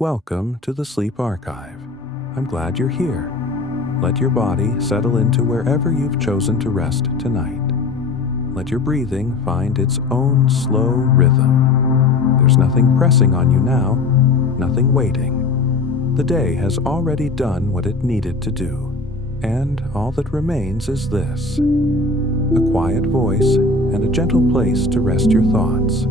Welcome to the Sleep Archive. I'm glad you're here. Let your body settle into wherever you've chosen to rest tonight. Let your breathing find its own slow rhythm. There's nothing pressing on you now, nothing waiting. The day has already done what it needed to do, and all that remains is this: a quiet voice and a gentle place to rest your thoughts.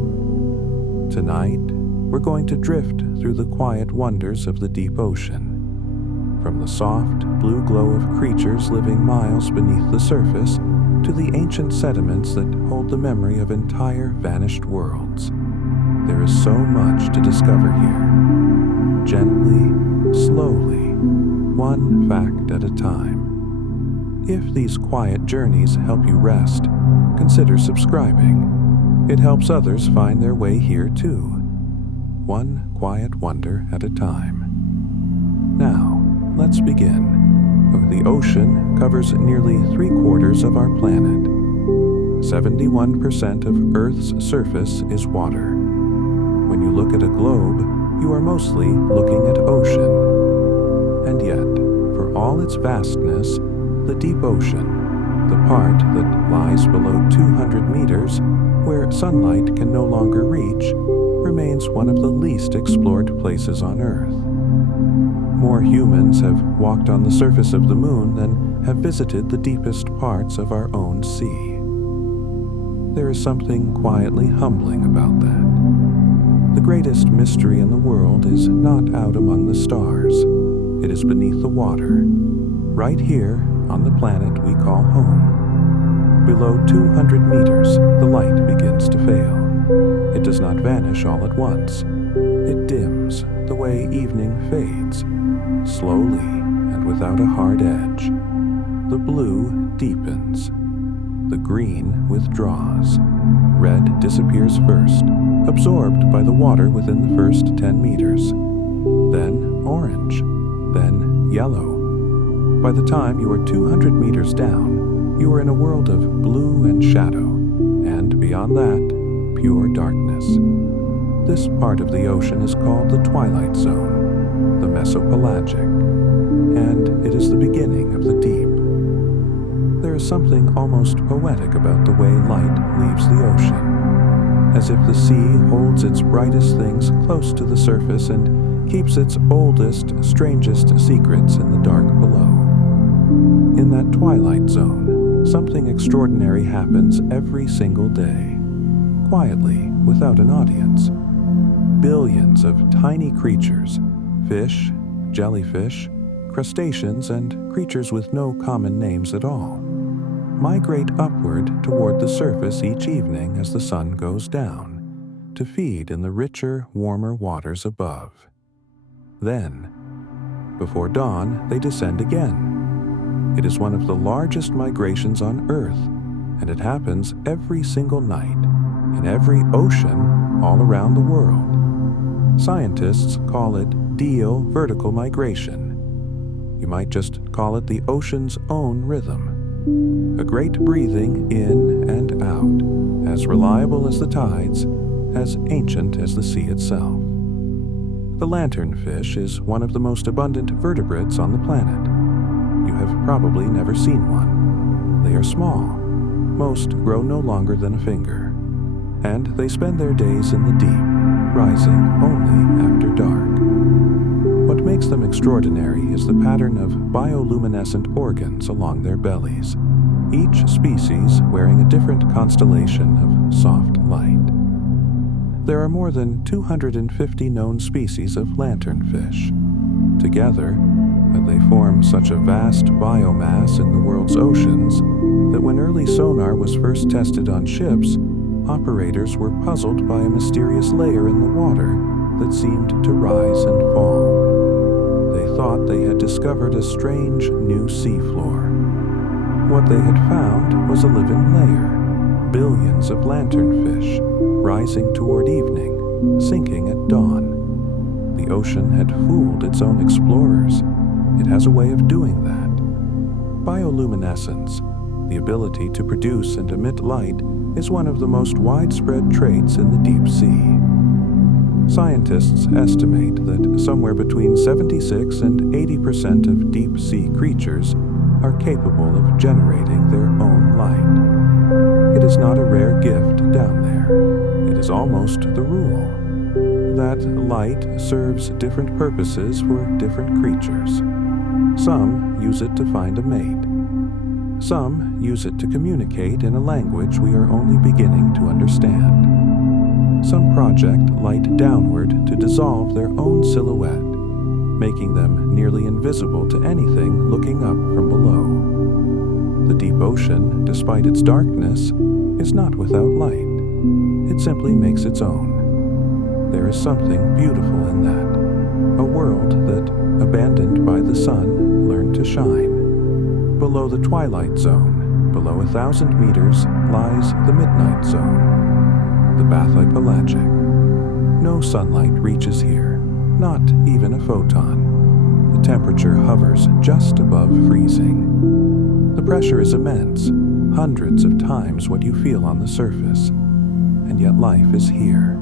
Tonight, we're going to drift through the quiet wonders of the deep ocean. From the soft, blue glow of creatures living miles beneath the surface to the ancient sediments that hold the memory of entire vanished worlds. There is so much to discover here. Gently, slowly, one fact at a time. If these quiet journeys help you rest, consider subscribing. It helps others find their way here too. One quiet wonder at a time. Now, let's begin. The ocean covers nearly 3/4 of our planet. 71% of Earth's surface is water. When you look at a globe, you are mostly looking at ocean. And yet, for all its vastness, the deep ocean, the part that lies below 200 meters, where sunlight can no longer reach, remains one of the least explored places on Earth. More humans have walked on the surface of the moon than have visited the deepest parts of our own sea. There is something quietly humbling about that. The greatest mystery in the world is not out among the stars. It is beneath the water, right here on the planet we call home. Below 200 meters, the light begins to fail. It does not vanish all at once. It dims the way evening fades, slowly and without a hard edge. The blue deepens. The green withdraws. Red disappears first, absorbed by the water within the first 10 meters. Then orange, then yellow. By the time you are 200 meters down, you are in a world of blue and shadow, and beyond that, pure darkness. This part of the ocean is called the Twilight Zone, the Mesopelagic, and it is the beginning of the deep. There is something almost poetic about the way light leaves the ocean, as if the sea holds its brightest things close to the surface and keeps its oldest, strangest secrets in the dark below. In that Twilight Zone, something extraordinary happens every single day. Quietly, without an audience. Billions of tiny creatures, fish, jellyfish, crustaceans, and creatures with no common names at all, migrate upward toward the surface each evening as the sun goes down, to feed in the richer, warmer waters above. Then, before dawn, they descend again. It is one of the largest migrations on Earth, and it happens every single night, in every ocean all around the world. Scientists call it vertical migration. You might just call it the ocean's own rhythm. A great breathing in and out, as reliable as the tides, as ancient as the sea itself. The lanternfish is one of the most abundant vertebrates on the planet. You have probably never seen one. They are small. Most grow no longer than a finger. And they spend their days in the deep, rising only after dark. What makes them extraordinary is the pattern of bioluminescent organs along their bellies, each species wearing a different constellation of soft light. There are more than 250 known species of lanternfish. Together, they form such a vast biomass in the world's oceans that when early sonar was first tested on ships, operators were puzzled by a mysterious layer in the water that seemed to rise and fall. They thought they had discovered a strange new seafloor. What they had found was a living layer, billions of lanternfish, rising toward evening, sinking at dawn. The ocean had fooled its own explorers. It has a way of doing that. Bioluminescence, the ability to produce and emit light, is one of the most widespread traits in the deep sea. Scientists estimate that somewhere between 76 and 80% of deep-sea creatures are capable of generating their own light. It is not a rare gift down there. It is almost the rule. That light serves different purposes for different creatures. Some use it to find a mate. Some use it to communicate in a language we are only beginning to understand. Some project light downward to dissolve their own silhouette, making them nearly invisible to anything looking up from below. The deep ocean, despite its darkness, is not without light. It simply makes its own. There is something beautiful in that, a world that, abandoned by the sun, learned to shine. Below the Twilight Zone, below 1,000 meters, lies the Midnight Zone, the bathypelagic. No sunlight reaches here, not even a photon. The temperature hovers just above freezing. The pressure is immense, hundreds of times what you feel on the surface. And yet life is here.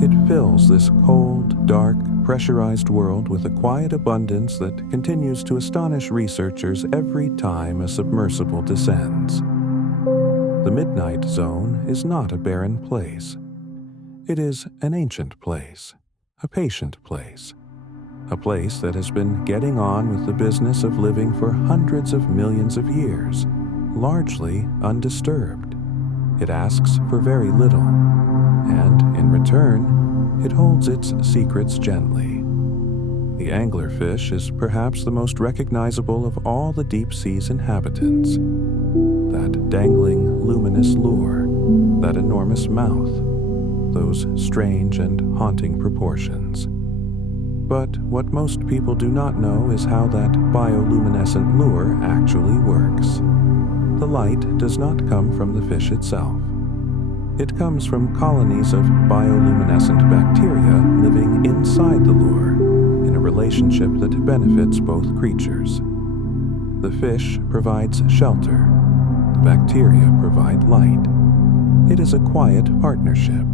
It fills this cold, dark, pressurized world with a quiet abundance that continues to astonish researchers every time a submersible descends. The Midnight Zone is not a barren place. It is an ancient place, a patient place, a place that has been getting on with the business of living for hundreds of millions of years, largely undisturbed. It asks for very little, and in return, it holds its secrets gently. The anglerfish is perhaps the most recognizable of all the deep sea's inhabitants. That dangling, luminous lure, that enormous mouth, those strange and haunting proportions. But what most people do not know is how that bioluminescent lure actually works. The light does not come from the fish itself. It comes from colonies of bioluminescent bacteria living inside the lure, in a relationship that benefits both creatures. The fish provides shelter. The bacteria provide light. It is a quiet partnership,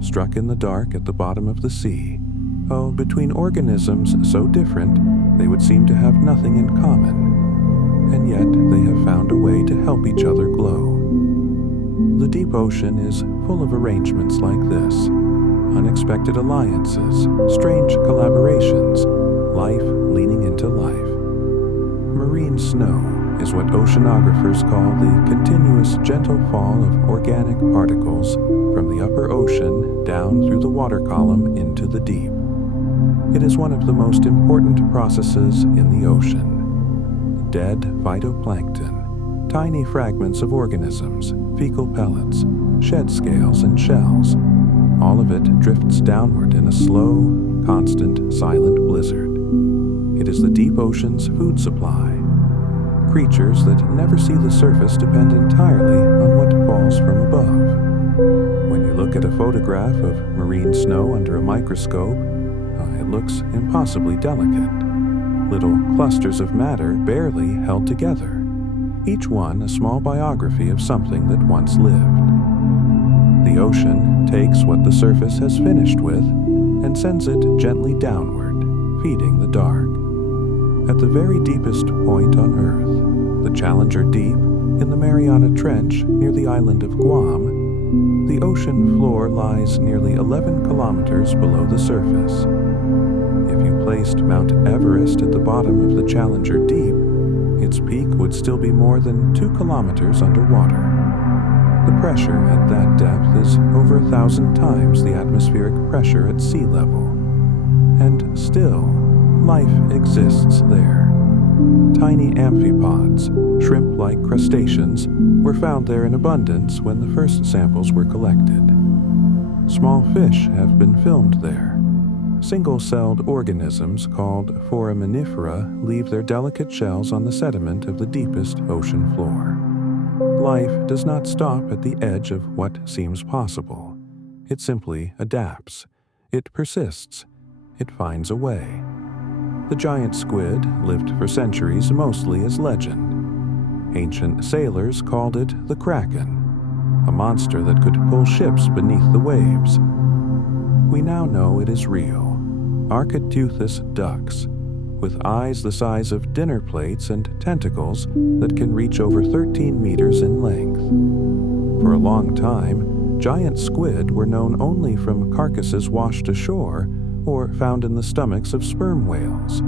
struck in the dark at the bottom of the sea. Oh, between organisms so different, they would seem to have nothing in common. And yet they have found a way to help each other glow. The deep ocean is full of arrangements like this. Unexpected alliances, strange collaborations, life leaning into life. Marine snow is what oceanographers call the continuous gentle fall of organic particles from the upper ocean down through the water column into the deep. It is one of the most important processes in the ocean. Dead phytoplankton, tiny fragments of organisms, fecal pellets, shed scales and shells, all of it drifts downward in a slow, constant, silent blizzard. It is the deep ocean's food supply. Creatures that never see the surface depend entirely on what falls from above. When you look at a photograph of marine snow under a microscope, it looks impossibly delicate. Little clusters of matter barely held together, each one a small biography of something that once lived. The ocean takes what the surface has finished with and sends it gently downward, feeding the dark. At the very deepest point on Earth, the Challenger Deep, in the Mariana Trench near the island of Guam, the ocean floor lies nearly 11 kilometers below the surface. If you placed Mount Everest at the bottom of the Challenger Deep, its peak would still be more than 2 kilometers underwater. The pressure at that depth is over 1,000 times the atmospheric pressure at sea level. And still, life exists there. Tiny amphipods, shrimp-like crustaceans, were found there in abundance when the first samples were collected. Small fish have been filmed there. Single-celled organisms called foraminifera leave their delicate shells on the sediment of the deepest ocean floor. Life does not stop at the edge of what seems possible. It simply adapts. It persists. It finds a way. The giant squid lived for centuries mostly as legend. Ancient sailors called it the Kraken, a monster that could pull ships beneath the waves. we now know it is real. Architeuthis ducks, with eyes the size of dinner plates and tentacles that can reach over 13 meters in length. For a long time, giant squid were known only from carcasses washed ashore or found in the stomachs of sperm whales.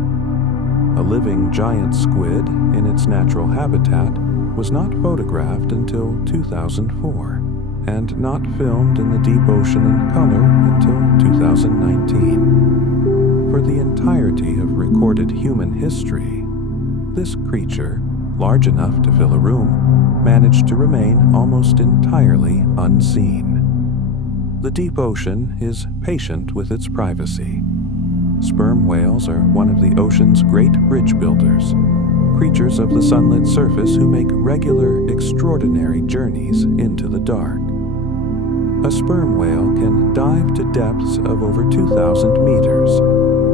A living giant squid in its natural habitat was not photographed until 2004, and not filmed in the deep ocean in color until 2019. For the entirety of recorded human history, this creature, large enough to fill a room, managed to remain almost entirely unseen. The deep ocean is patient with its privacy. Sperm whales are one of the ocean's great bridge builders, creatures of the sunlit surface who make regular, extraordinary journeys into the dark. A sperm whale can dive to depths of over 2,000 meters,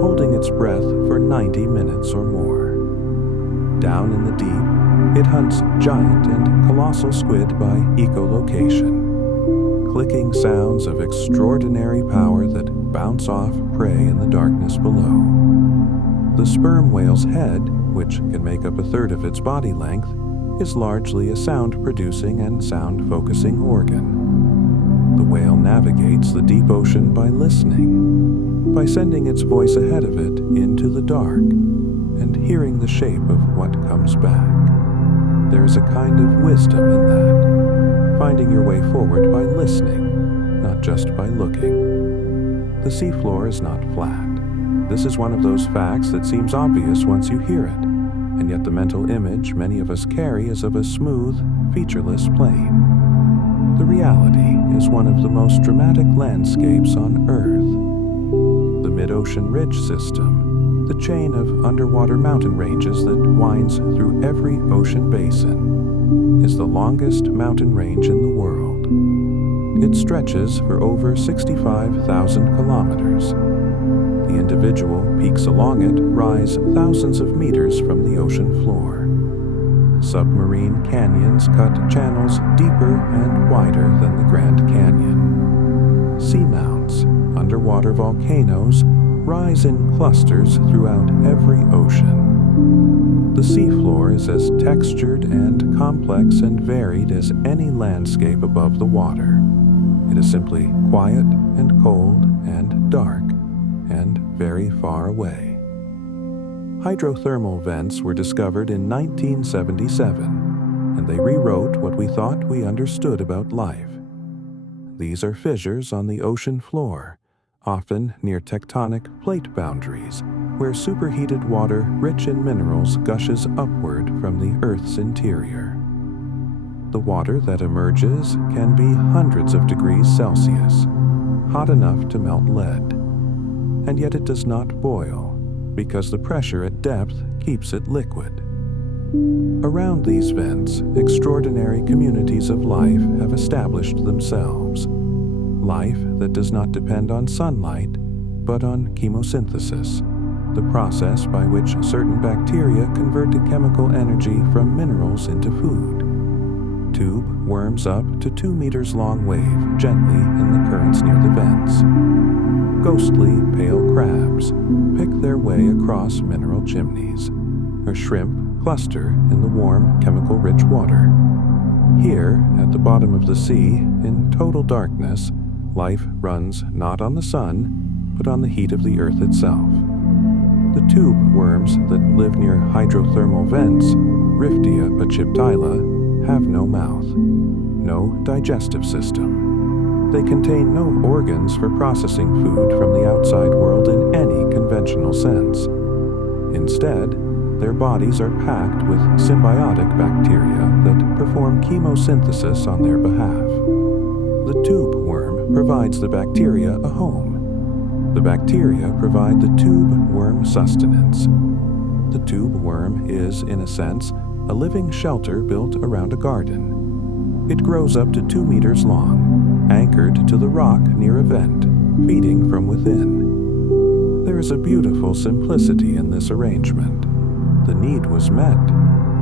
holding its breath for 90 minutes or more. Down in the deep, it hunts giant and colossal squid by echolocation, clicking sounds of extraordinary power that bounce off prey in the darkness below. The sperm whale's head, which can make up a third of its body length, is largely a sound-producing and sound-focusing organ. The whale navigates the deep ocean by listening, by sending its voice ahead of it into the dark, and hearing the shape of what comes back. There is a kind of wisdom in that, finding your way forward by listening, not just by looking. The seafloor is not flat. This is one of those facts that seems obvious once you hear it, and yet the mental image many of us carry is of a smooth, featureless plain. The reality is one of the most dramatic landscapes on Earth. The mid-ocean ridge system, the chain of underwater mountain ranges that winds through every ocean basin, is the longest mountain range in the world. It stretches for over 65,000 kilometers. The individual peaks along it rise thousands of meters from the ocean floor. Submarine canyons cut channels deeper and wider than the Grand Canyon. Seamounts, underwater volcanoes, rise in clusters throughout every ocean. The seafloor is as textured and complex and varied as any landscape above the water. It is simply quiet and cold and dark and very far away. Hydrothermal vents were discovered in 1977, and they rewrote what we thought we understood about life. These are fissures on the ocean floor, often near tectonic plate boundaries, where superheated water rich in minerals gushes upward from the Earth's interior. The water that emerges can be hundreds of degrees Celsius, hot enough to melt lead. And yet it does not boil, because the pressure at depth keeps it liquid. Around these vents, extraordinary communities of life have established themselves. Life that does not depend on sunlight, but on chemosynthesis, the process by which certain bacteria convert the chemical energy from minerals into food. Tube worms up to 2 meters long wave gently in the currents near the vents. Ghostly pale crabs pick their way across mineral chimneys, or shrimp cluster in the warm, chemical-rich water. Here, at the bottom of the sea, in total darkness, life runs not on the sun, but on the heat of the earth itself. The tube worms that live near hydrothermal vents, Riftia pachyptyla, have no mouth, no digestive system. They contain no organs for processing food from the outside world in any conventional sense. Instead, their bodies are packed with symbiotic bacteria that perform chemosynthesis on their behalf. The tube worm provides the bacteria a home. The bacteria provide the tube worm sustenance. The tube worm is, in a sense, a living shelter built around a garden. It grows up to 2 meters long, anchored to the rock near a vent, feeding from within. There is a beautiful simplicity in this arrangement. The need was met,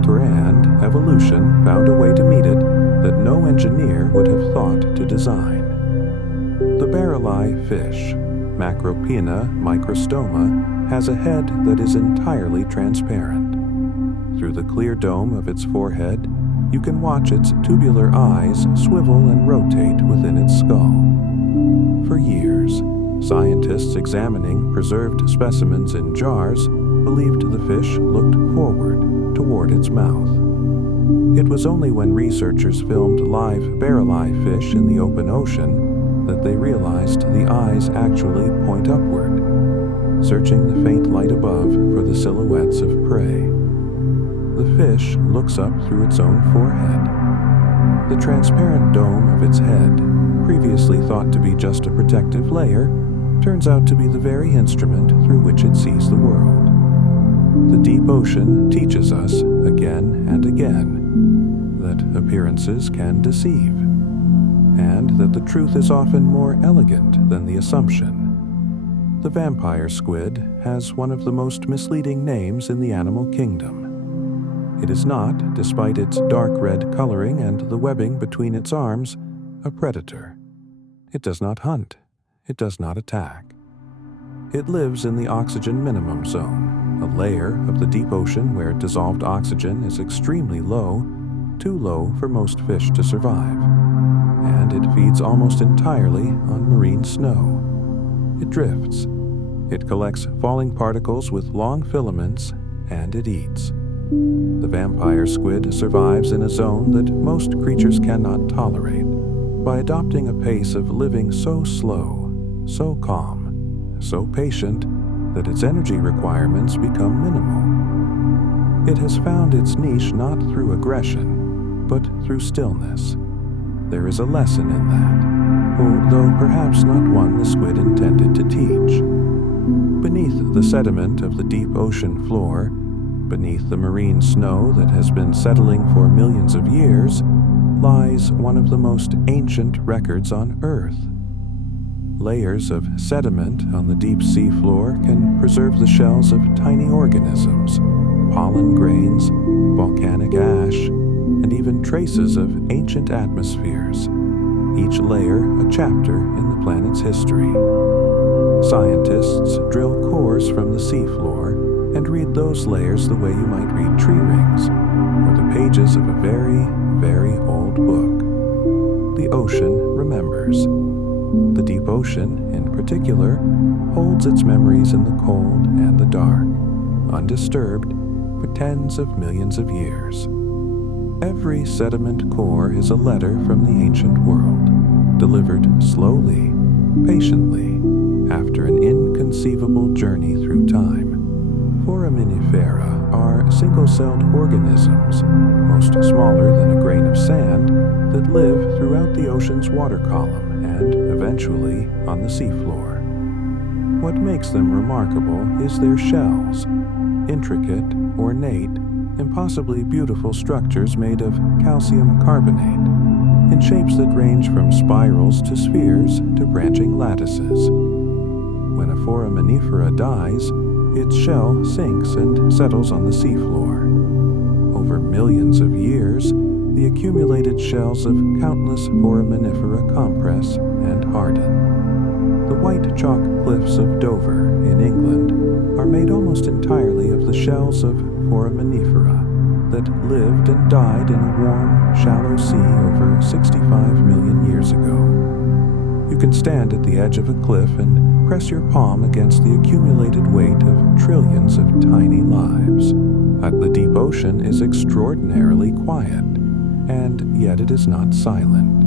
and evolution found a way to meet it that no engineer would have thought to design. The barrel-eye fish, Macropina microstoma has a head that is entirely transparent. Through the clear dome of its forehead, you can watch its tubular eyes swivel and rotate within its skull. For years, scientists examining preserved specimens in jars believed the fish looked forward toward its mouth. It was only when researchers filmed live barrel-eye fish in the open ocean that they realized the eyes actually point upward, searching the faint light above for the silhouettes of prey. The fish looks up through its own forehead. The transparent dome of its head, previously thought to be just a protective layer, turns out to be the very instrument through which it sees the world. The deep ocean teaches us, again and again, that appearances can deceive, and that the truth is often more elegant than the assumption. The vampire squid has one of the most misleading names in the animal kingdom. It is not, despite its dark red coloring and the webbing between its arms, a predator. It does not hunt. It does not attack. It lives in the oxygen minimum zone, a layer of the deep ocean where dissolved oxygen is extremely low, too low for most fish to survive. And it feeds almost entirely on marine snow. It drifts. It collects falling particles with long filaments, and it eats. The vampire squid survives in a zone that most creatures cannot tolerate, by adopting a pace of living so slow, so calm, so patient that its energy requirements become minimal. It has found its niche not through aggression, but through stillness. There is a lesson in that, though perhaps not one the squid intended to teach. Beneath the sediment of the deep ocean floor, beneath the marine snow that has been settling for millions of years, lies one of the most ancient records on Earth. Layers of sediment on the deep sea floor can preserve the shells of tiny organisms, pollen grains, volcanic ash, and even traces of ancient atmospheres, each layer a chapter in the planet's history. Scientists drill cores from the seafloor and read those layers the way you might read tree rings, or the pages of a very, very old book. The ocean remembers. The deep ocean, in particular, holds its memories in the cold and the dark, undisturbed for tens of millions of years. Every sediment core is a letter from the ancient world, delivered slowly, patiently, after an inconceivable journey through time. Foraminifera are single-celled organisms, most smaller than a grain of sand, that live throughout the ocean's water column and, eventually, on the seafloor. What makes them remarkable is their shells, intricate, ornate, impossibly beautiful structures made of calcium carbonate, in shapes that range from spirals to spheres to branching lattices. When a foraminifera dies, its shell sinks and settles on the seafloor. Over millions of years, the accumulated shells of countless foraminifera compress and harden. The white chalk cliffs of Dover in England are made almost entirely of the shells of foraminifera that lived and died in a warm, shallow sea over 65 million years ago. You can stand at the edge of a cliff and press your palm against the accumulated weight of trillions of tiny lives. The deep ocean is extraordinarily quiet, and yet it is not silent.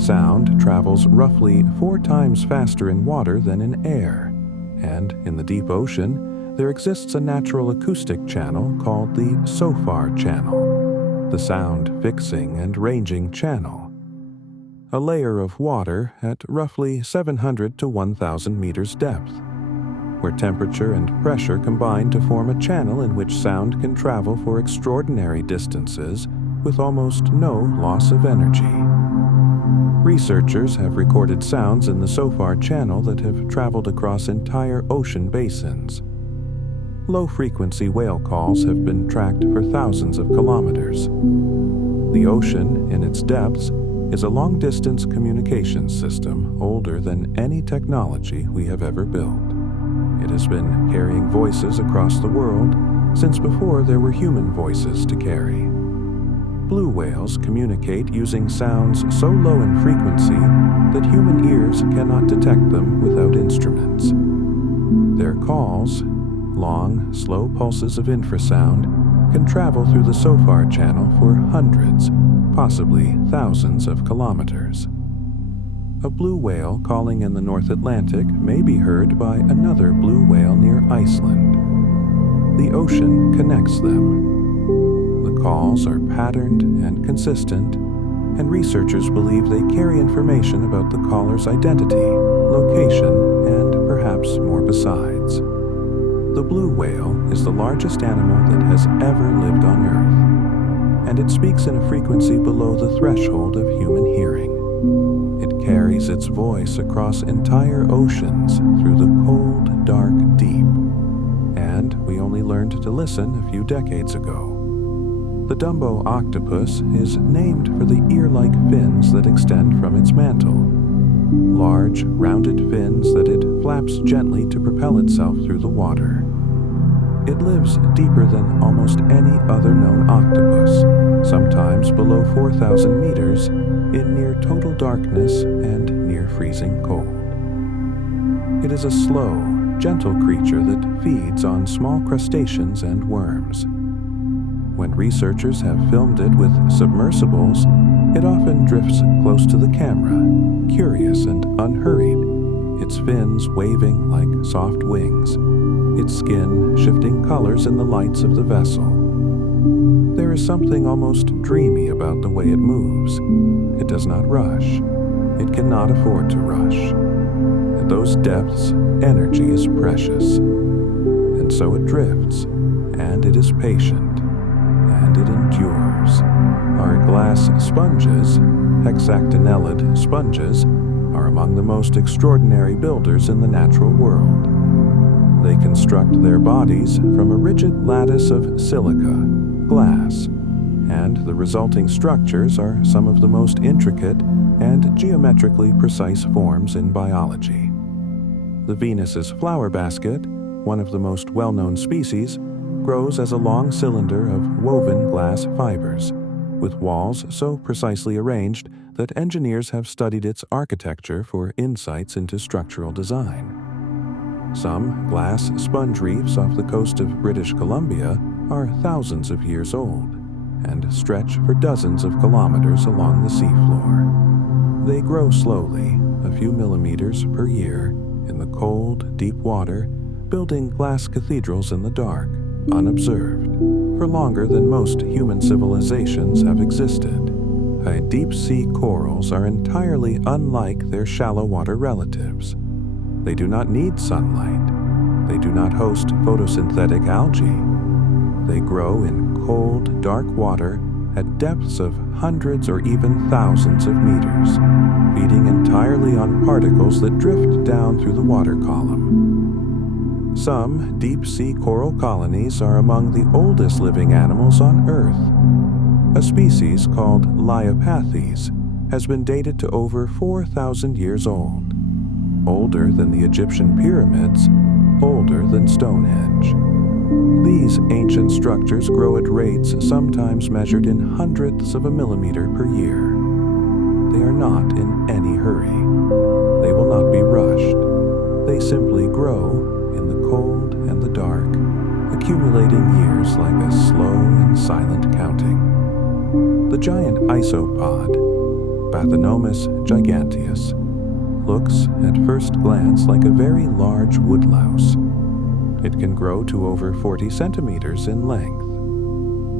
Sound travels roughly 4 times faster in water than in air, and in the deep ocean, there exists a natural acoustic channel called the SOFAR channel, the sound fixing and ranging channel. A layer of water at roughly 700 to 1,000 meters depth, where temperature and pressure combine to form a channel in which sound can travel for extraordinary distances with almost no loss of energy. Researchers have recorded sounds in the SOFAR channel that have traveled across entire ocean basins. Low-frequency whale calls have been tracked for thousands of kilometers. The ocean, in its depths, is a long-distance communications system older than any technology we have ever built. It has been carrying voices across the world since before there were human voices to carry. Blue whales communicate using sounds so low in frequency that human ears cannot detect them without instruments. Their calls, long, slow pulses of infrasound, can travel through the SOFAR channel for hundreds, possibly thousands of kilometers. A blue whale calling in the North Atlantic may be heard by another blue whale near Iceland. The ocean connects them. The calls are patterned and consistent, and researchers believe they carry information about the caller's identity, location, and perhaps more besides. The blue whale is the largest animal that has ever lived on Earth, and it speaks in a frequency below the threshold of human hearing. It carries its voice across entire oceans through the cold, dark deep, and we only learned to listen a few decades ago. The Dumbo octopus is named for the ear-like fins that extend from its mantle. Large, rounded fins that it flaps gently to propel itself through the water. It lives deeper than almost any other known octopus, sometimes below 4,000 meters, in near total darkness and near freezing cold. It is a slow, gentle creature that feeds on small crustaceans and worms. When researchers have filmed it with submersibles, it often drifts close to the camera, curious and unhurried, its fins waving like soft wings, its skin shifting colors in the lights of the vessel. There is something almost dreamy about the way it moves. It does not rush. It cannot afford to rush. At those depths, energy is precious. And so it drifts, and it is patient, and it endures. Our glass sponges, hexactinellid sponges, are among the most extraordinary builders in the natural world. They construct their bodies from a rigid lattice of silica, glass, and the resulting structures are some of the most intricate and geometrically precise forms in biology. The Venus's flower basket, one of the most well-known species, grows as a long cylinder of woven glass fibers, with walls so precisely arranged that engineers have studied its architecture for insights into structural design. Some glass sponge reefs off the coast of British Columbia are thousands of years old and stretch for dozens of kilometers along the seafloor. They grow slowly, a few millimeters per year, in the cold, deep water, building glass cathedrals in the dark, unobserved, for longer than most human civilizations have existed. Deep-sea corals are entirely unlike their shallow water relatives. They do not need sunlight. They do not host photosynthetic algae. They grow in cold, dark water at depths of hundreds or even thousands of meters, feeding entirely on particles that drift down through the water column. Some deep-sea coral colonies are among the oldest living animals on Earth. A species called Leiopathes has been dated to over 4,000 years old. Older than the Egyptian pyramids, older than Stonehenge. These ancient structures grow at rates sometimes measured in hundredths of a millimeter per year. They are not in any hurry. They will not be rushed. They simply grow in the cold and the dark, accumulating years like a slow and silent counting. The giant isopod, Bathynomus giganteus, looks at first glance like a very large woodlouse. It can grow to over 40 centimeters in length.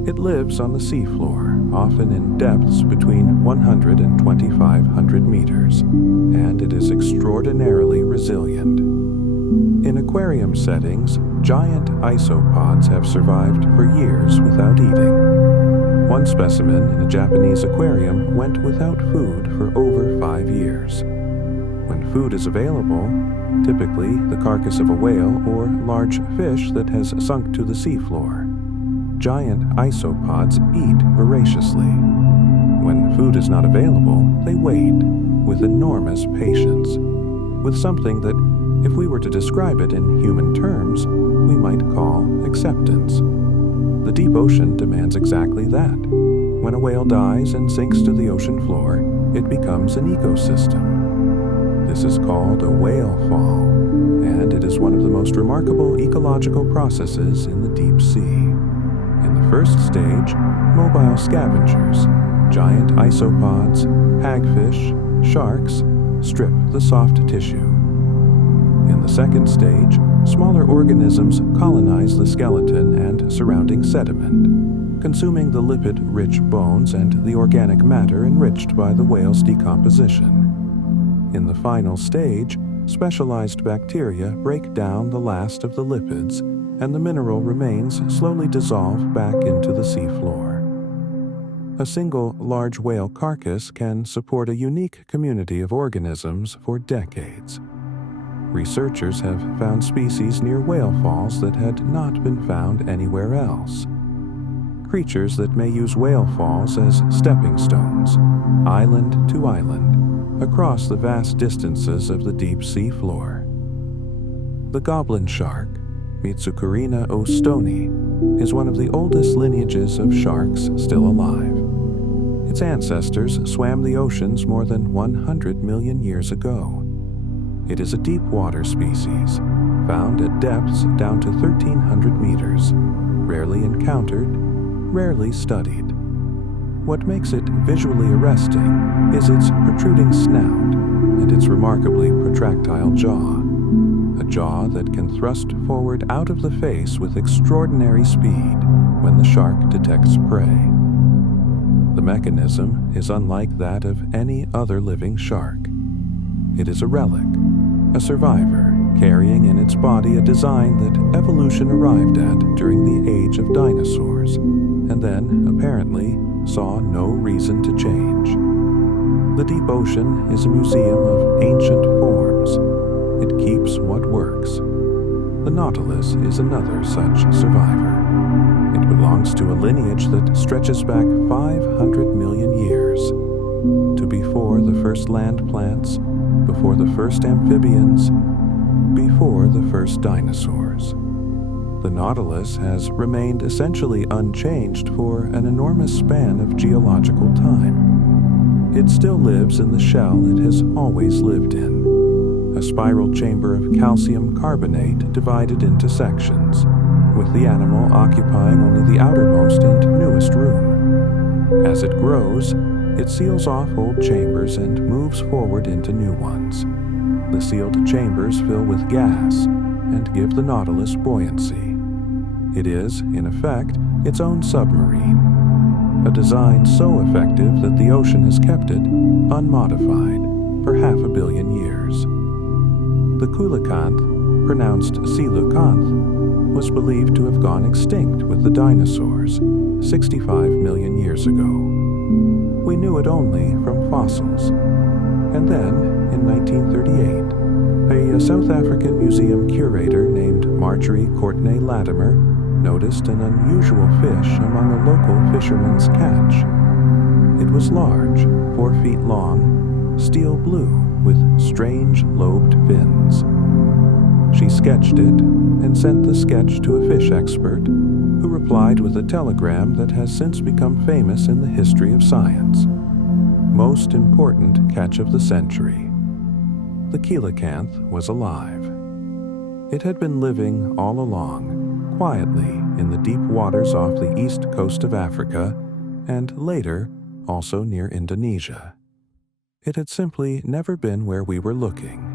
It lives on the seafloor, often in depths between 100 and 2,500 meters, and it is extraordinarily resilient. In aquarium settings, giant isopods have survived for years without eating. One specimen in a Japanese aquarium went without food for over 5 years. When food is available, typically the carcass of a whale or large fish that has sunk to the seafloor, giant isopods eat voraciously. When food is not available, they wait with enormous patience, with something that, if we were to describe it in human terms, we might call acceptance. The deep ocean demands exactly that. When a whale dies and sinks to the ocean floor, it becomes an ecosystem. This is called a whale fall, and it is one of the most remarkable ecological processes in the deep sea. In the first stage, mobile scavengers, giant isopods, hagfish, sharks, strip the soft tissue. In the second stage, smaller organisms colonize the skeleton and surrounding sediment, consuming the lipid-rich bones and the organic matter enriched by the whale's decomposition. In the final stage, specialized bacteria break down the last of the lipids, and the mineral remains slowly dissolve back into the seafloor. A single large whale carcass can support a unique community of organisms for decades. Researchers have found species near whale falls that had not been found anywhere else. Creatures that may use whale falls as stepping stones, island to island, across the vast distances of the deep sea floor. The goblin shark, Mitsukurina ostoni, is one of the oldest lineages of sharks still alive. Its ancestors swam the oceans more than 100 million years ago. It is a deep water species, found at depths down to 1,300 meters, rarely encountered, rarely studied. What makes it visually arresting is its protruding snout and its remarkably protractile jaw, a jaw that can thrust forward out of the face with extraordinary speed when the shark detects prey. The mechanism is unlike that of any other living shark. It is a relic, a survivor carrying in its body a design that evolution arrived at during the age of dinosaurs, and then, apparently, saw no reason to change. The deep ocean is a museum of ancient forms. It keeps what works. The Nautilus is another such survivor. It belongs to a lineage that stretches back 500 million years, to before the first land plants, before the first amphibians, before the first dinosaurs. The Nautilus has remained essentially unchanged for an enormous span of geological time. It still lives in the shell it has always lived in, a spiral chamber of calcium carbonate divided into sections, with the animal occupying only the outermost and newest room. As it grows, it seals off old chambers and moves forward into new ones. The sealed chambers fill with gas and give the Nautilus buoyancy. It is, in effect, its own submarine, a design so effective that the ocean has kept it unmodified for 500 million years. The coelacanth, pronounced coelacanth, was believed to have gone extinct with the dinosaurs 65 million years ago. We knew it only from fossils. And then, in 1938, a South African museum curator named Marjorie Courtenay Latimer noticed an unusual fish among a local fisherman's catch. It was large, 4 feet long, steel blue with strange lobed fins. She sketched it and sent the sketch to a fish expert, who replied with a telegram that has since become famous in the history of science. Most important catch of the century. The coelacanth was alive. It had been living all along, quietly in the deep waters off the east coast of Africa, and later also near Indonesia. It had simply never been where we were looking.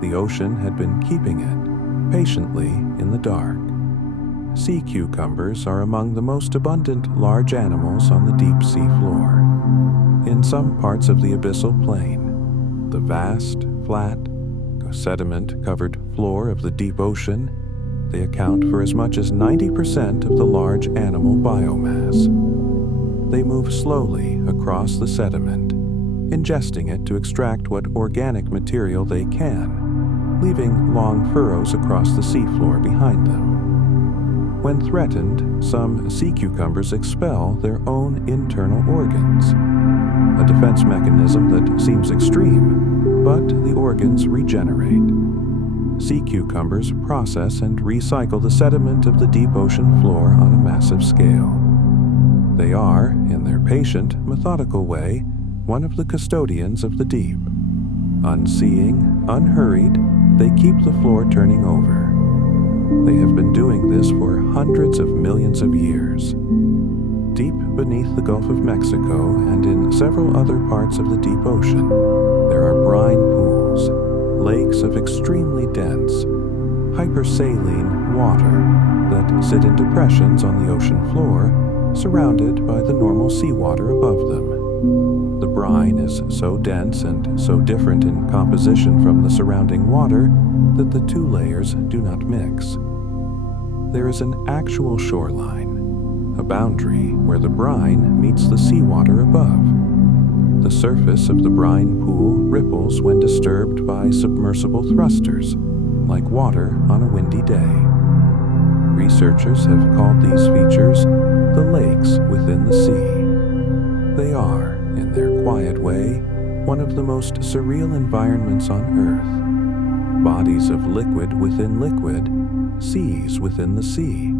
The ocean had been keeping it, patiently, in the dark. Sea cucumbers are among the most abundant large animals on the deep sea floor. In some parts of the abyssal plain, the vast, flat, sediment-covered floor of the deep ocean, they account for as much as 90% of the large animal biomass. They move slowly across the sediment, ingesting it to extract what organic material they can, leaving long furrows across the seafloor behind them. When threatened, some sea cucumbers expel their own internal organs, a defense mechanism that seems extreme, but the organs regenerate. Sea cucumbers process and recycle the sediment of the deep ocean floor on a massive scale. They are, in their patient, methodical way, one of the custodians of the deep. Unseeing, unhurried, they keep the floor turning over. They have been doing this for hundreds of millions of years. Deep beneath the Gulf of Mexico and in several other parts of the deep ocean, there are brine pools, lakes of extremely dense, hypersaline water that sit in depressions on the ocean floor, surrounded by the normal seawater above them. The brine is so dense and so different in composition from the surrounding water that the two layers do not mix. There is an actual shoreline, a boundary where the brine meets the seawater above. The surface of the brine pool ripples when disturbed by submersible thrusters, like water on a windy day. Researchers have called these features the lakes within the sea. They are, in their quiet way, one of the most surreal environments on Earth. Bodies of liquid within liquid, seas within the sea,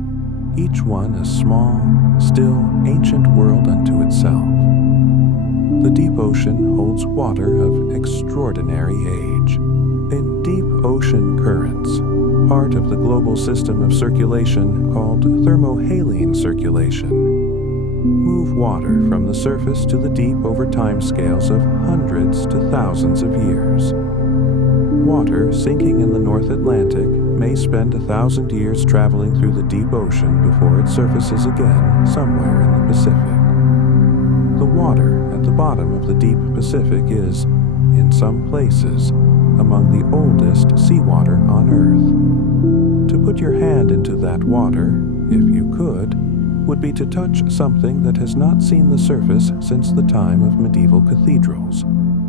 each one a small, still, ancient world unto itself. The deep ocean holds water of extraordinary age. In deep ocean currents, part of the global system of circulation called thermohaline circulation, move water from the surface to the deep over timescales of hundreds to thousands of years. Water sinking in the North Atlantic may spend 1,000 years traveling through the deep ocean before it surfaces again somewhere in the Pacific. The water at the bottom of the deep Pacific is, in some places, among the oldest seawater on Earth. To put your hand into that water, if you could, would be to touch something that has not seen the surface since the time of medieval cathedrals,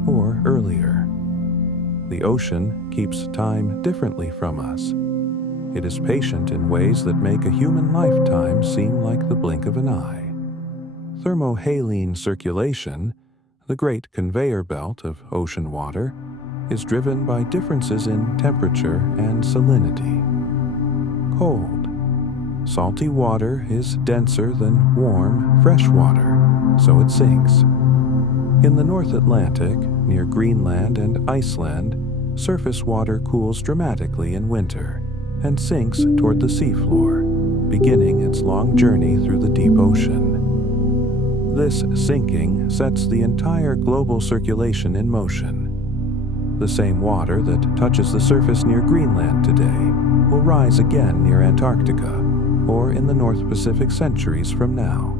or earlier. The ocean keeps time differently from us. It is patient in ways that make a human lifetime seem like the blink of an eye. Thermohaline circulation, the great conveyor belt of ocean water, is driven by differences in temperature and salinity. Cold, salty water is denser than warm, fresh water, so it sinks. In the North Atlantic, near Greenland and Iceland, surface water cools dramatically in winter and sinks toward the seafloor, beginning its long journey through the deep ocean. This sinking sets the entire global circulation in motion. The same water that touches the surface near Greenland today will rise again near Antarctica or in the North Pacific centuries from now,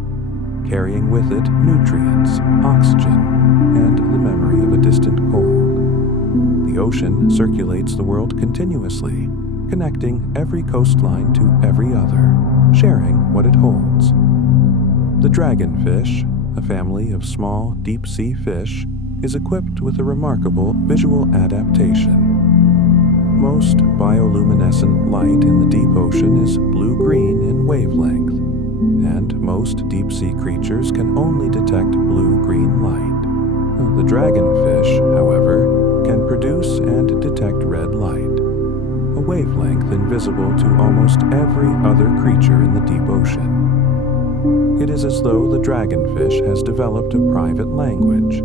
carrying with it nutrients, oxygen, and the memory of a distant cold. The ocean circulates the world continuously, connecting every coastline to every other, sharing what it holds. The dragonfish, a family of small, deep-sea fish, is equipped with a remarkable visual adaptation. Most bioluminescent light in the deep ocean is blue-green in wavelength, and most deep-sea creatures can only detect blue-green light. The dragonfish, however, can produce and detect red light, a wavelength invisible to almost every other creature in the deep ocean. It is as though the dragonfish has developed a private language,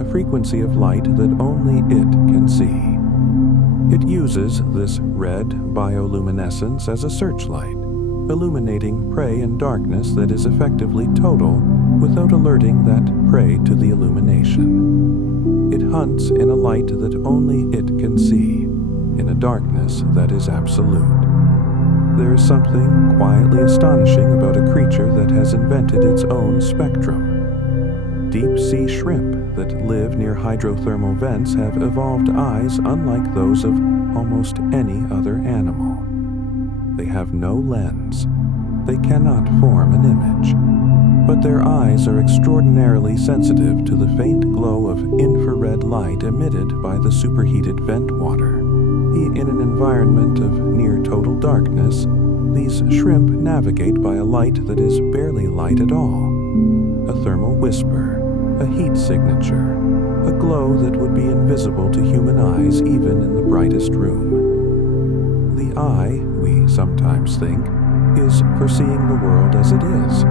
a frequency of light that only it can see. It uses this red bioluminescence as a searchlight, illuminating prey in darkness that is effectively total without alerting that prey to the illumination. It hunts in a light that only it can see, in a darkness that is absolute. There is something quietly astonishing about a creature that has invented its own spectrum. Deep-sea shrimp that live near hydrothermal vents have evolved eyes unlike those of almost any other animal. They have no lens. They cannot form an image. But their eyes are extraordinarily sensitive to the faint glow of infrared light emitted by the superheated vent water. In an environment of near total darkness, these shrimp navigate by a light that is barely light at all, a thermal whisper, a heat signature, a glow that would be invisible to human eyes even in the brightest room. The eye, we sometimes think, is for seeing the world as it is.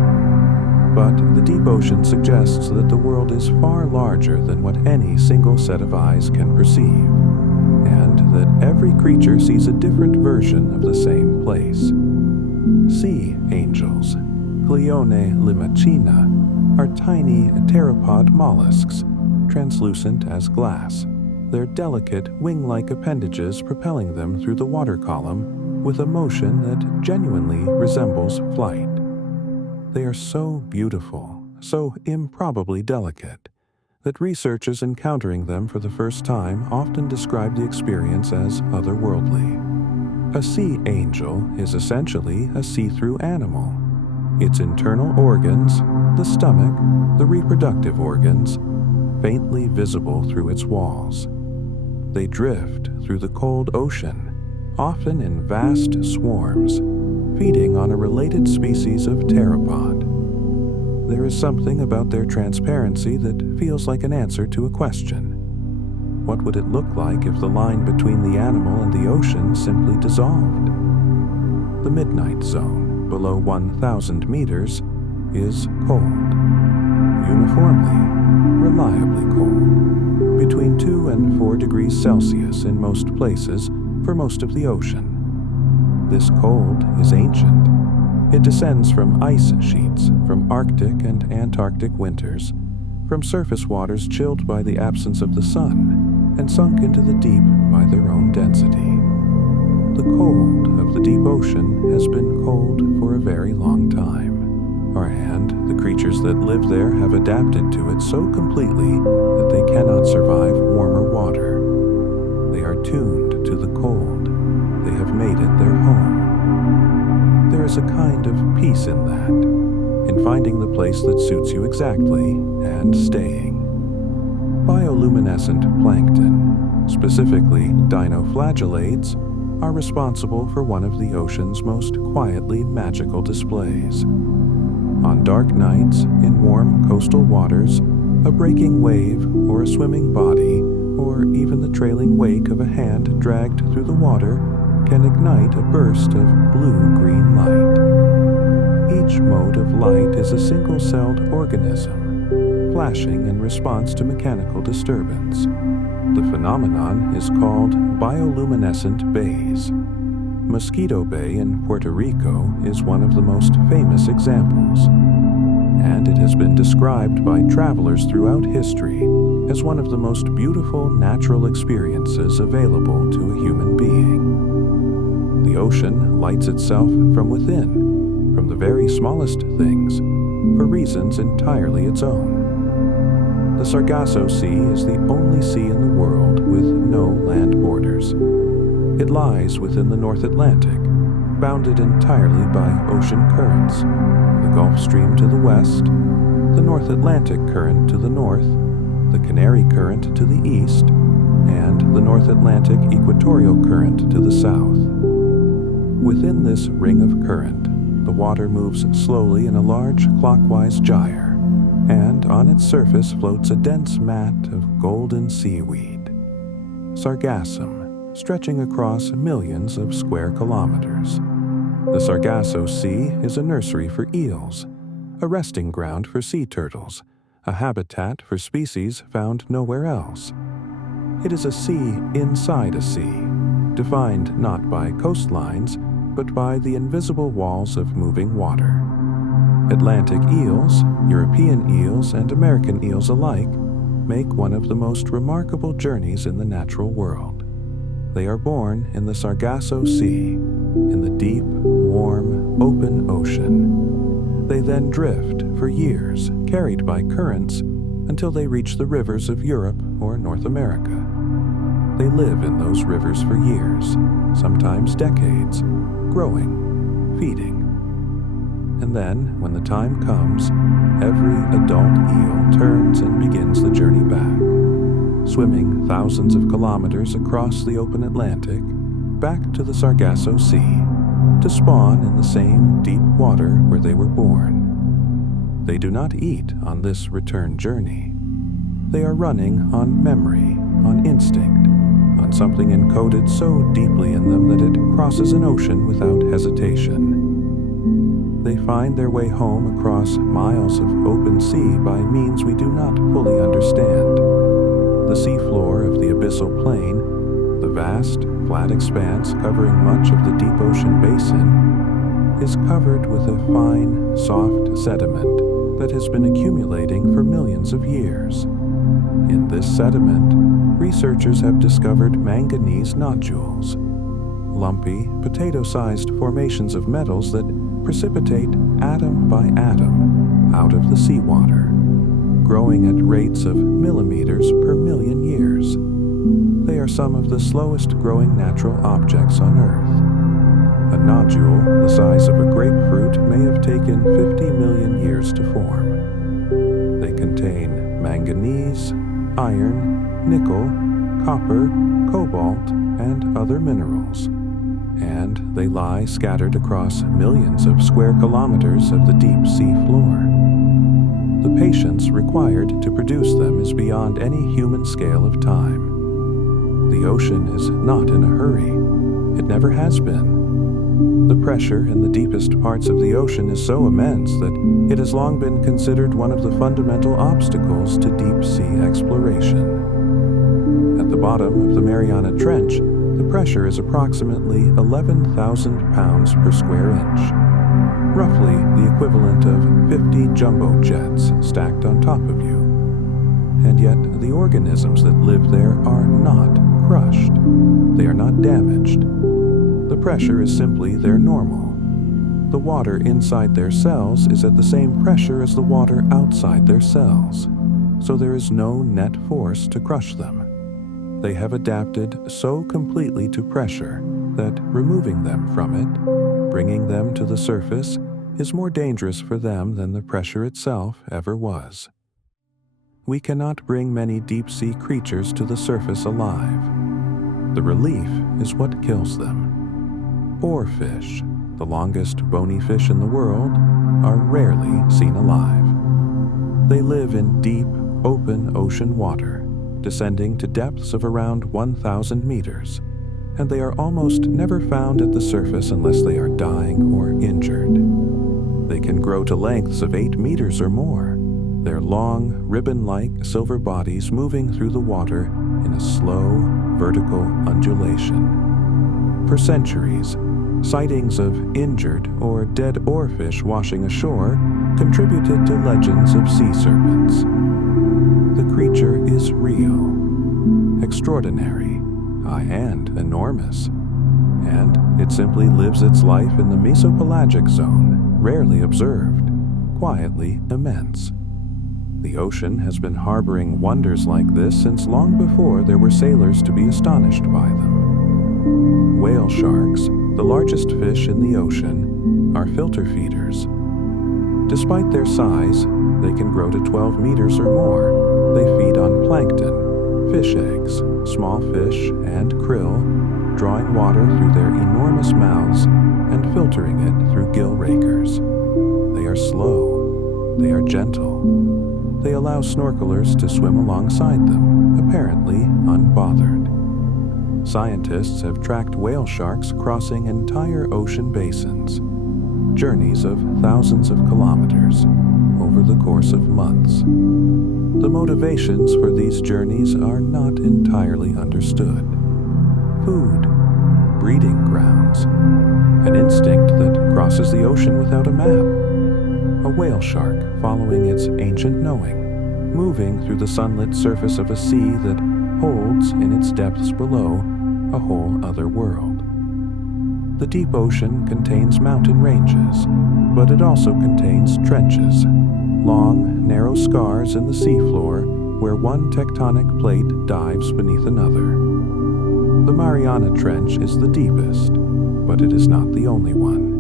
But the deep ocean suggests that the world is far larger than what any single set of eyes can perceive, and that every creature sees a different version of the same place. Sea angels, Cleone limacina, are tiny pteropod mollusks, translucent as glass, their delicate wing-like appendages propelling them through the water column with a motion that genuinely resembles flight. They are so beautiful, so improbably delicate, that researchers encountering them for the first time often describe the experience as otherworldly. A sea angel is essentially a see-through animal. Its internal organs, the stomach, the reproductive organs, faintly visible through its walls. They drift through the cold ocean, often in vast swarms, feeding on a related species of pteropod. There is something about their transparency that feels like an answer to a question. What would it look like if the line between the animal and the ocean simply dissolved? The midnight zone, below 1,000 meters, is cold. Uniformly, reliably cold. Between 2 and 4 degrees Celsius in most places for most of the ocean. This cold is ancient. It descends from ice sheets, from Arctic and Antarctic winters, from surface waters chilled by the absence of the sun and sunk into the deep by their own density. The cold of the deep ocean has been cold for a very long time, and the creatures that live there have adapted to it so completely that they cannot survive warmer water. They are tuned to the cold. They have made it their home. There is a kind of peace in that, in finding the place that suits you exactly and staying. Bioluminescent plankton, specifically dinoflagellates, are responsible for one of the ocean's most quietly magical displays. On dark nights, in warm coastal waters, a breaking wave or a swimming body, or even the trailing wake of a hand dragged through the water, can ignite a burst of blue-green light. Each mode of light is a single-celled organism, flashing in response to mechanical disturbance. The phenomenon is called bioluminescent bays. Mosquito Bay in Puerto Rico is one of the most famous examples, and it has been described by travelers throughout history as one of the most beautiful natural experiences available to a human being. The ocean lights itself from within, from the very smallest things, for reasons entirely its own. The Sargasso Sea is the only sea in the world with no land borders. It lies within the North Atlantic, bounded entirely by ocean currents, the Gulf Stream to the west, the North Atlantic Current to the north, the Canary Current to the east, and the North Atlantic Equatorial Current to the south. Within this ring of current, the water moves slowly in a large clockwise gyre, and on its surface floats a dense mat of golden seaweed, sargassum, stretching across millions of square kilometers. The Sargasso Sea is a nursery for eels, a resting ground for sea turtles, a habitat for species found nowhere else. It is a sea inside a sea, defined not by coastlines, but by the invisible walls of moving water. Atlantic eels, European eels, and American eels alike make one of the most remarkable journeys in the natural world. They are born in the Sargasso Sea, in the deep, warm, open ocean. They then drift for years, carried by currents, until they reach the rivers of Europe or North America. They live in those rivers for years, sometimes decades, growing, feeding. And then, when the time comes, every adult eel turns and begins the journey back, swimming thousands of kilometers across the open Atlantic, back to the Sargasso Sea, to spawn in the same deep water where they were born. They do not eat on this return journey. They are running on memory, on instinct, on something encoded so deeply in them that it crosses an ocean without hesitation. They find their way home across miles of open sea by means we do not fully understand. The seafloor of the abyssal plain, the vast, flat expanse covering much of the deep ocean basin, is covered with a fine, soft sediment that has been accumulating for millions of years. In this sediment, researchers have discovered manganese nodules, lumpy, potato-sized formations of metals that precipitate atom by atom out of the seawater, growing at rates of millimeters per million years. They are some of the slowest growing natural objects on Earth. A nodule the size of a grapefruit may have taken 50 million years to form. They contain manganese, iron, nickel, copper, cobalt, and other minerals, and they lie scattered across millions of square kilometers of the deep sea floor. The patience required to produce them is beyond any human scale of time. The ocean is not in a hurry. It never has been. The pressure in the deepest parts of the ocean is so immense that it has long been considered one of the fundamental obstacles to deep-sea exploration. At the bottom of the Mariana Trench, the pressure is approximately 11,000 pounds per square inch, roughly the equivalent of 50 jumbo jets stacked on top of you. And yet, the organisms that live there are not crushed. They are not damaged. The pressure is simply their normal. The water inside their cells is at the same pressure as the water outside their cells, so there is no net force to crush them. They have adapted so completely to pressure that removing them from it, bringing them to the surface, is more dangerous for them than the pressure itself ever was. We cannot bring many deep-sea creatures to the surface alive. The relief is what kills them. Oarfish, the longest bony fish in the world, are rarely seen alive. They live in deep, open ocean water, descending to depths of around 1,000 meters, and they are almost never found at the surface unless they are dying or injured. They can grow to lengths of 8 meters or more, their long, ribbon-like silver bodies moving through the water in a slow, vertical undulation. For centuries, sightings of injured or dead oarfish washing ashore contributed to legends of sea serpents. The creature is real, extraordinary, and enormous, and it simply lives its life in the mesopelagic zone, rarely observed, quietly immense. The ocean has been harboring wonders like this since long before there were sailors to be astonished by them. Whale sharks, the largest fish in the ocean, are filter feeders. Despite their size, they can grow to 12 meters or more. They feed on plankton, fish eggs, small fish, and krill, drawing water through their enormous mouths and filtering it through gill rakers. They are slow. They are gentle. They allow snorkelers to swim alongside them, apparently unbothered. Scientists have tracked whale sharks crossing entire ocean basins, journeys of thousands of kilometers, over the course of months. The motivations for these journeys are not entirely understood. Food, breeding grounds, an instinct that crosses the ocean without a map. A whale shark following its ancient knowing, moving through the sunlit surface of a sea that holds in its depths below a whole other world. The deep ocean contains mountain ranges, but it also contains trenches, long, narrow scars in the seafloor where one tectonic plate dives beneath another. The Mariana Trench is the deepest, but it is not the only one.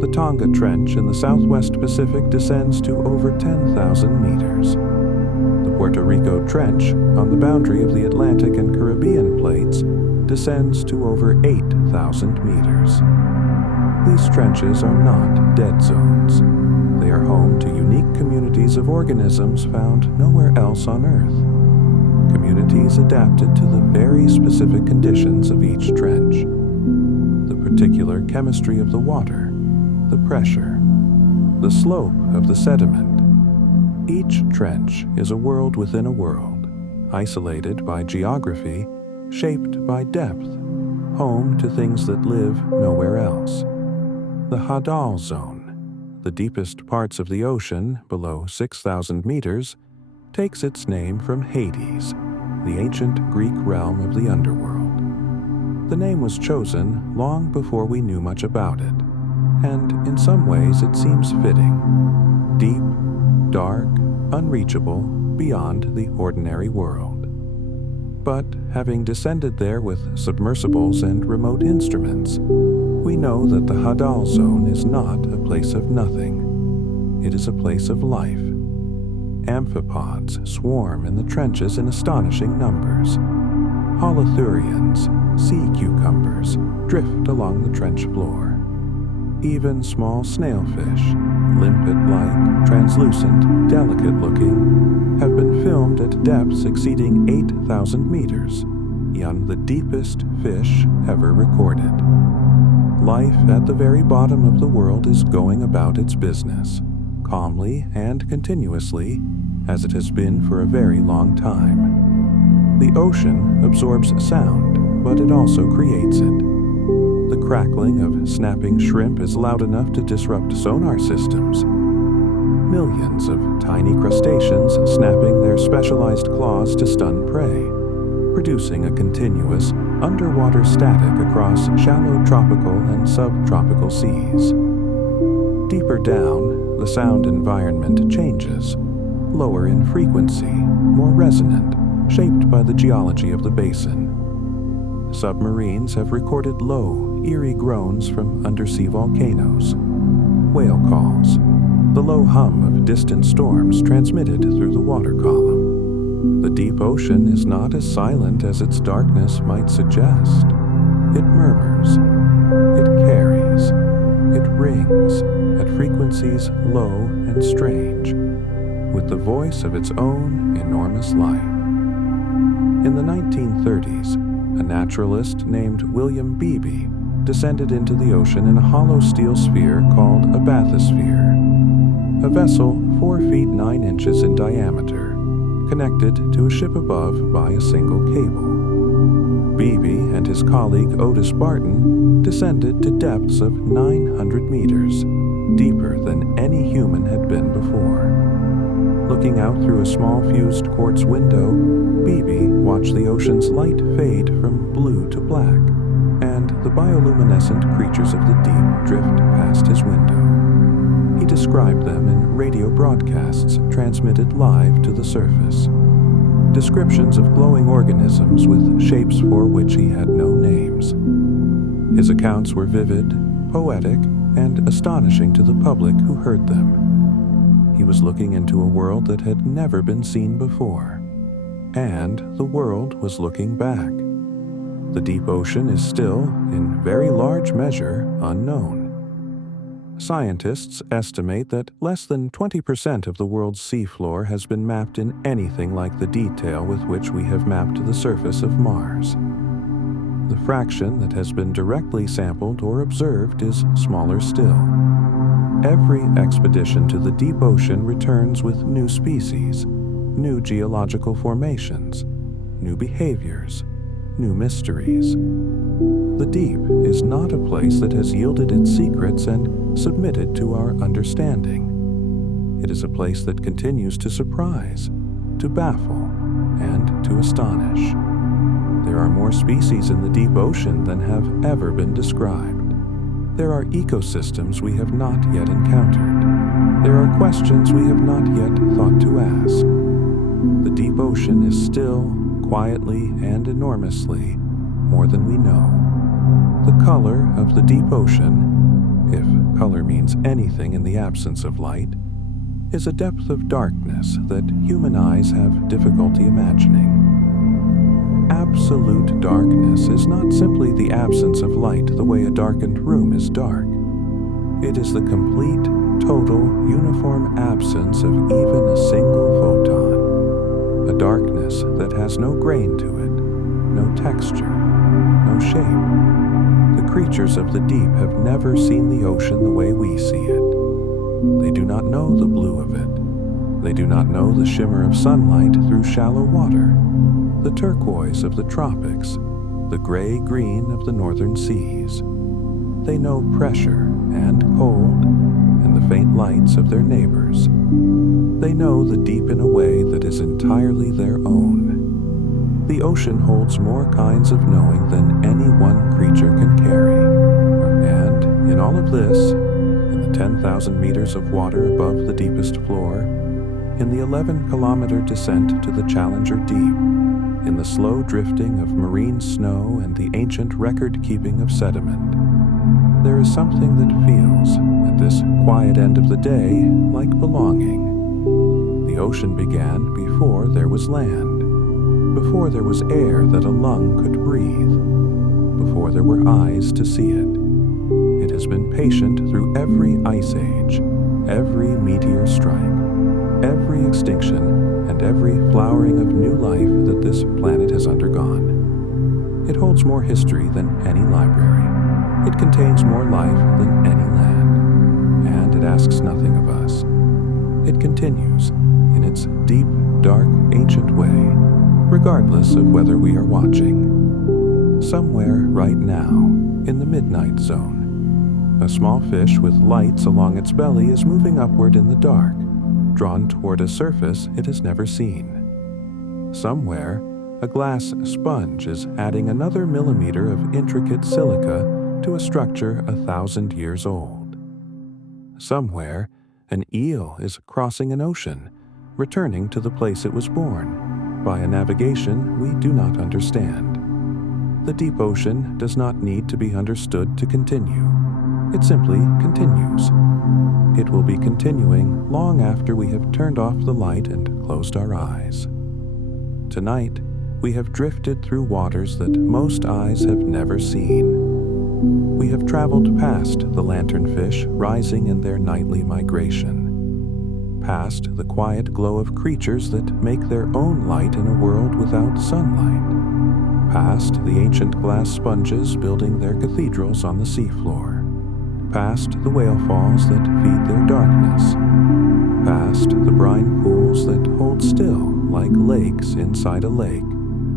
The Tonga Trench in the southwest Pacific descends to over 10,000 meters. The Puerto Rico Trench, on the boundary of the Atlantic and Caribbean plates, descends to over 8,000 meters. These trenches are not dead zones. They They are home to unique communities of organisms found nowhere else on Earth. Communities adapted to the very specific conditions of each trench. The particular chemistry of the water, the pressure, the slope of the sediment. Each trench is a world within a world, isolated by geography, shaped by depth, home to things that live nowhere else. The Hadal Zone, the deepest parts of the ocean below 6,000 meters, takes its name from Hades, the ancient Greek realm of the underworld. The name was chosen long before we knew much about it, and in some ways it seems fitting. Deep, dark, unreachable, beyond the ordinary world. But having descended there with submersibles and remote instruments, we know that the Hadal Zone is not a place of nothing. It is a place of life. Amphipods swarm in the trenches in astonishing numbers. Holothurians, sea cucumbers, drift along the trench floor. Even small snailfish, limpet light, translucent, delicate-looking, have been filmed at depths exceeding 8,000 meters, beyond the deepest fish ever recorded. Life at the very bottom of the world is going about its business, calmly and continuously, as it has been for a very long time. The ocean absorbs sound, but it also creates it. The crackling of snapping shrimp is loud enough to disrupt sonar systems. Millions of tiny crustaceans snapping their specialized claws to stun prey, producing a continuous, underwater static across shallow tropical and subtropical seas. Deeper down, the sound environment changes, lower in frequency, more resonant, shaped by the geology of the basin. Submarines have recorded low, eerie groans from undersea volcanoes, whale calls, the low hum of distant storms transmitted through the water column. The deep ocean is not as silent as its darkness might suggest. It murmurs, it carries, it rings at frequencies low and strange, with the voice of its own enormous life. In the 1930s, a naturalist named William Beebe descended into the ocean in a hollow steel sphere called a bathysphere, a vessel 4 feet 9 inches in diameter, connected to a ship above by a single cable. Beebe and his colleague Otis Barton descended to depths of 900 meters, deeper than any human had been before. Looking out through a small fused quartz window, Beebe watched the ocean's light fade from blue to black, and the bioluminescent creatures of the deep drift past his window. He described them in radio broadcasts transmitted live to the surface. Descriptions of glowing organisms with shapes for which he had no names. His accounts were vivid, poetic, and astonishing to the public who heard them. He was looking into a world that had never been seen before, and the world was looking back. The deep ocean is still, in very large measure, unknown. Scientists estimate that less than 20% of the world's seafloor has been mapped in anything like the detail with which we have mapped the surface of Mars. The fraction that has been directly sampled or observed is smaller still. Every expedition to the deep ocean returns with new species, new geological formations, new behaviors, new mysteries. The deep is not a place that has yielded its secrets and submitted to our understanding. It is a place that continues to surprise, to baffle, and to astonish. There are more species in the deep ocean than have ever been described. There are ecosystems we have not yet encountered. There are questions we have not yet thought to ask. The deep ocean is still, quietly and enormously, more than we know. The color of the deep ocean, if color means anything in the absence of light, is a depth of darkness that human eyes have difficulty imagining. Absolute darkness is not simply the absence of light the way a darkened room is dark. It is the complete, total, uniform absence of even a single photon. A darkness that has no grain to it, no texture, no shape. The creatures of the deep have never seen the ocean the way we see it. They do not know the blue of it. They do not know the shimmer of sunlight through shallow water, the turquoise of the tropics, the gray-green of the northern seas. They know pressure and cold and the faint lights of their neighbors. They know the deep in a way that is entirely their own. The ocean holds more kinds of knowing than any one creature can carry. And in all of this, in the 10,000 meters of water above the deepest floor, in the 11-kilometer descent to the Challenger Deep, in the slow drifting of marine snow and the ancient record-keeping of sediment, there is something that feels, at this quiet end of the day, like belonging. The ocean began before there was land, before there was air that a lung could breathe, before there were eyes to see it. It has been patient through every ice age, every meteor strike, every extinction, and every flowering of new life that this planet has undergone. It holds more history than any library. It contains more life than any land, and it asks nothing of us. It continues in its deep, dark, ancient way, regardless of whether we are watching. Somewhere right now, in the midnight zone, a small fish with lights along its belly is moving upward in the dark, drawn toward a surface it has never seen. Somewhere, a glass sponge is adding another millimeter of intricate silica to a structure 1,000 years old. Somewhere, an eel is crossing an ocean, returning to the place it was born, by a navigation we do not understand. The deep ocean does not need to be understood to continue. It simply continues. It will be continuing long after we have turned off the light and closed our eyes. Tonight, we have drifted through waters that most eyes have never seen. We have traveled past the lanternfish rising in their nightly migration, past the quiet glow of creatures that make their own light in a world without sunlight, past the ancient glass sponges building their cathedrals on the seafloor, past the whale falls that feed their darkness, past the brine pools that hold still like lakes inside a lake,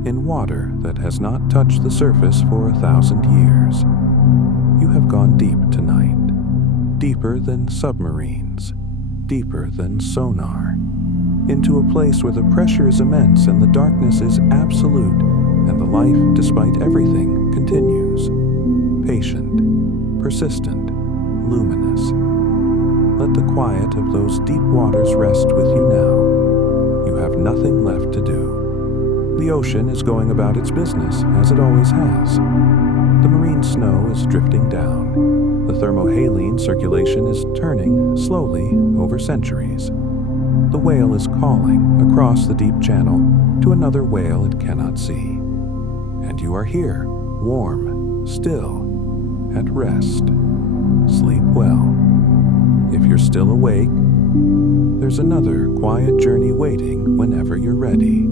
in water that has not touched the surface for 1,000 years. You have gone deep tonight, deeper than submarines, deeper than sonar, into a place where the pressure is immense and the darkness is absolute, and the life, despite everything, continues. Patient, persistent, luminous. Let the quiet of those deep waters rest with you now. You have nothing left to do. The ocean is going about its business, as it always has. The marine snow is drifting down. The thermohaline circulation is turning slowly over centuries. The whale is calling across the deep channel to another whale it cannot see. And you are here, warm, still, at rest. Sleep well. If you're still awake, there's another quiet journey waiting whenever you're ready.